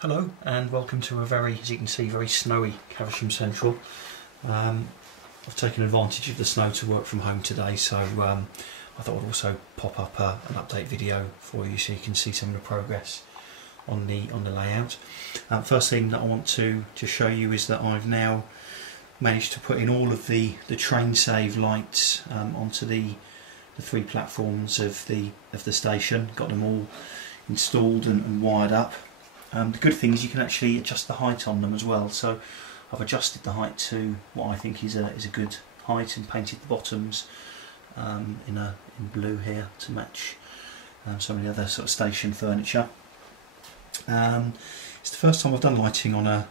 Hello and welcome to a very, as you can see, very snowy Caversham Central. I've taken advantage of the snow to work from home today, so I thought I'd also pop up an update video for you so you can see some of the progress on the layout. First thing that I want to show you is that I've now managed to put in all of the train save lights onto the three platforms of the station. Got them all installed and wired up. The good thing is you can actually adjust the height on them as well, so I've adjusted the height to what I think is a good height and painted the bottoms in blue here to match some of the other sort of station furniture. It's the first time I've done lighting on a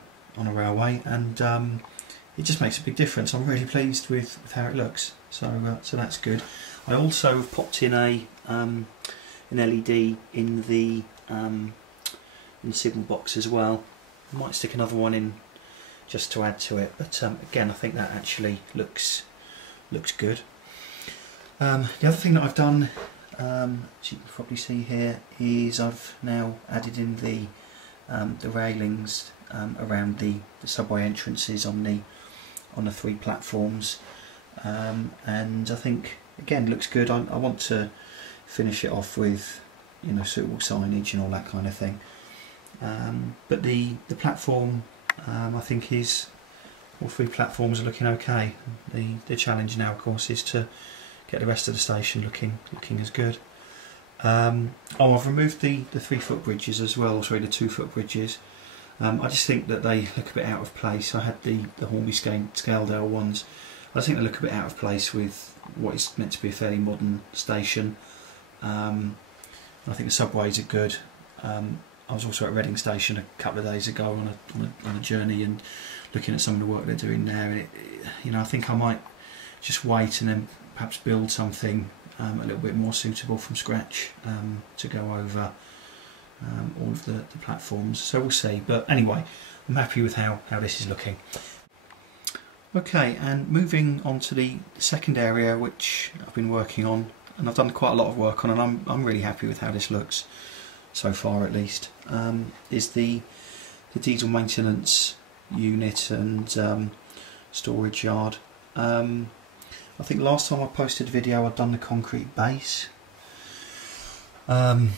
railway, and it just makes a big difference. I'm really pleased with how it looks, so that's good. I also have popped in an LED in the signal box as well. I might stick another one in just to add to it, but again I think that actually looks good. The other thing that I've done, as you can probably see here, is I've now added in the railings around the subway entrances on the three platforms, and I think again looks good. I want to finish it off with, you know, suitable signage and all that kind of thing. But the platform, I think, all three platforms are looking okay. The challenge now, of course, is to get the rest of the station looking as good. I've removed the 3-foot bridges as well, sorry, the 2-foot bridges. I just think that they look a bit out of place. I had the Hornby Scaledale ones. I think they look a bit out of place with what is meant to be a fairly modern station. I think the subways are good. I was also at Reading Station a couple of days ago on a journey and looking at some of the work they're doing there. And you know, I think I might just wait and then perhaps build something a little bit more suitable from scratch to go over all of the platforms. So we'll see. But anyway, I'm happy with how this is looking. Okay, and moving on to the second area which I've been working on, and I've done quite a lot of work on, and I'm really happy with how this looks so far, at least, is the diesel maintenance unit and storage yard. I think last time I posted a video I'd done the concrete base, and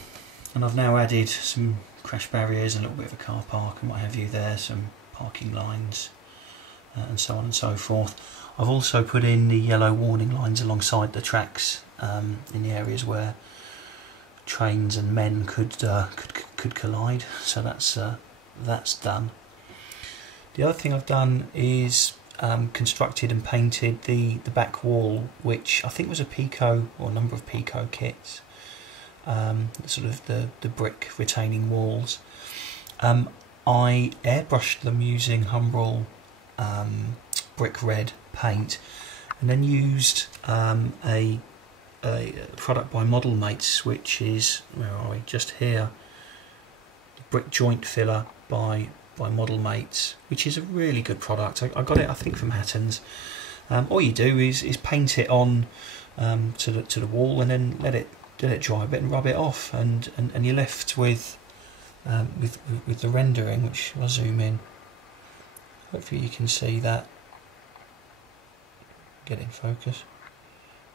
I've now added some crash barriers and a little bit of a car park and what have you there, some parking lines and so on and so forth. I've also put in the yellow warning lines alongside the tracks in the areas where trains and men could collide, so that's done. The other thing I've done is constructed and painted the back wall, which I think was a Pico or a number of Pico kits, sort of the brick retaining walls. I airbrushed them using Humbrol brick red paint, and then used a product by Model Mates, which is, where are we, just here, the brick joint filler by Model Mates, which is a really good product. I got it, I think, from Hatton's. All you do is paint it on to the wall, and then let it dry a bit and rub it off, and you're left with the rendering, which I'll zoom in. Hopefully you can see that. Get in focus.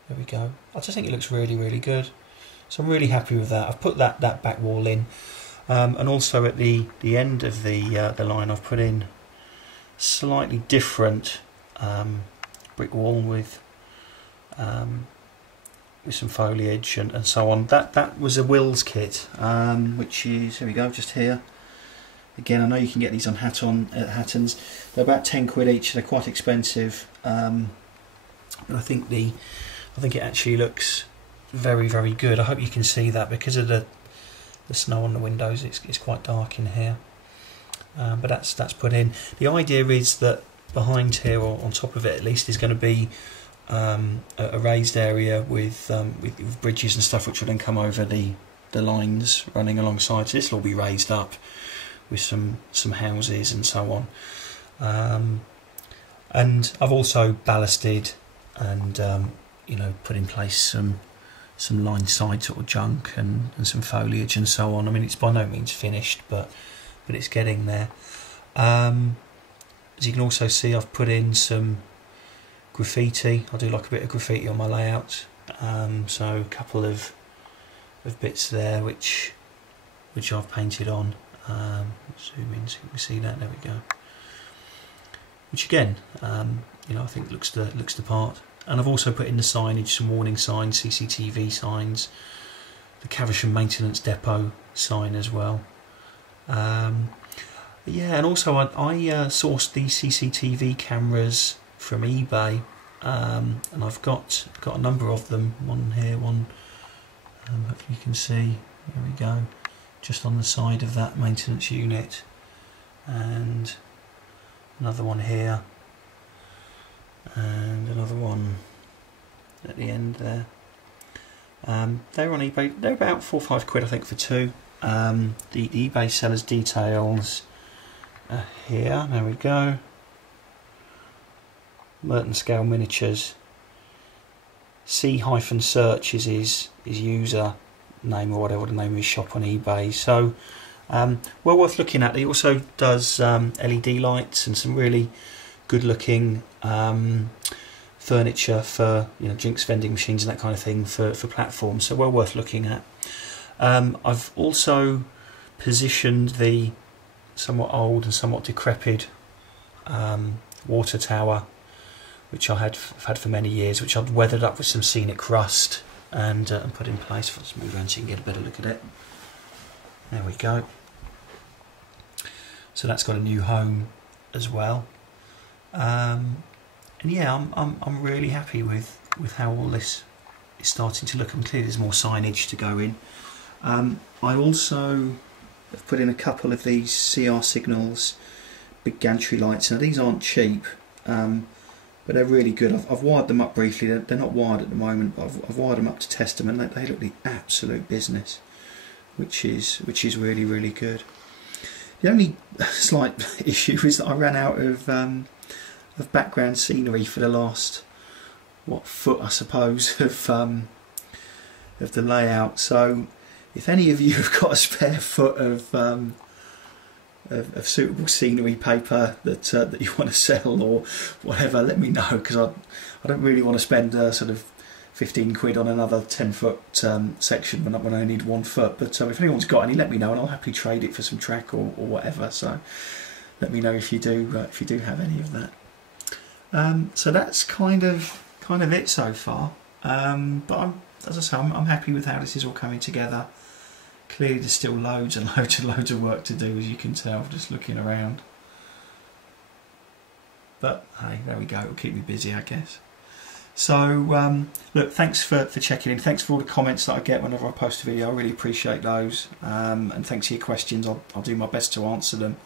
There we go. I just think it looks really good. So I'm really happy with that. I've put that back wall in, and also at the end of the line I've put in slightly different brick wall with some foliage and so on. That was a Wills kit, which is, here we go, just here. Again, I know you can get these on Hatton's. They're about 10 quid each. They're quite expensive, but I think it actually looks very good. I hope you can see that because of the snow on the windows. It's quite dark in here, but that's put in. The idea is that behind here, or on top of it at least, is going to be a raised area with bridges and stuff, which will then come over the lines running alongside. So this will all be raised up with some houses and so on. And I've also ballasted and you know, put in place some line side sort of junk and some foliage and so on. I mean, it's by no means finished, but but it's getting there. As you can also see, I've put in some graffiti. I do like a bit of graffiti on my layout, so a couple of bits there which I've painted on. Zoom in so you can see that. There we go. Which again, you know, I think looks the part. And I've also put in the signage, some warning signs, CCTV signs, the Caversham Maintenance Depot sign as well. Yeah, and also I sourced these CCTV cameras from eBay, and I've got a number of them. One here, one hopefully you can see. There we go, just on the side of that maintenance unit, and another one here, and another one at the end there. They're on eBay. They're about £4 or £5 I think for two. The eBay seller's details here. There we go. Merton Scale Miniatures. C-search is his user name, or whatever the name of his shop on eBay. So well worth looking at. He also does LED lights and some really good looking furniture for, you know, drinks vending machines and that kind of thing for platforms. So well worth looking at. I've also positioned the somewhat old and somewhat decrepit water tower, which I've had for many years, which I've weathered up with some scenic rust and put in place. Let's move around so you can get a better look at it. There we go. So that's got a new home as well. And yeah, I'm really happy with how all this is starting to look, and clearly there's more signage to go in. I also have put in a couple of these CR signals, big gantry lights. Now these aren't cheap, but they're really good. I've wired them up briefly. They're not wired at the moment, but I've wired them up to test them, and they look the absolute business, which is really, really good. The only slight issue is that I ran out of background scenery for the last foot, I suppose, of the layout. So if any of you have got a spare foot of suitable scenery paper that you want to sell or whatever, let me know, because I don't really want to spend sort of £15 on another 10-foot section when I only need 1 foot. But if anyone's got any, let me know, and I'll happily trade it for some track or whatever. So let me know if you do have any of that. So that's kind of it so far. But as I say, I'm happy with how this is all coming together. Clearly there's still loads and loads of work to do, as you can tell just looking around. But hey, there we go, it'll keep me busy, I guess. So look, thanks for checking in. Thanks for all the comments that I get whenever I post a video. I really appreciate those. And thanks for your questions. I'll do my best to answer them.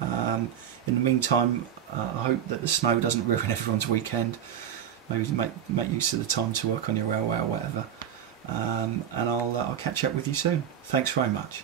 In the meantime, I hope that the snow doesn't ruin everyone's weekend. Maybe make use of the time to work on your railway or whatever. And I'll catch up with you soon. Thanks very much.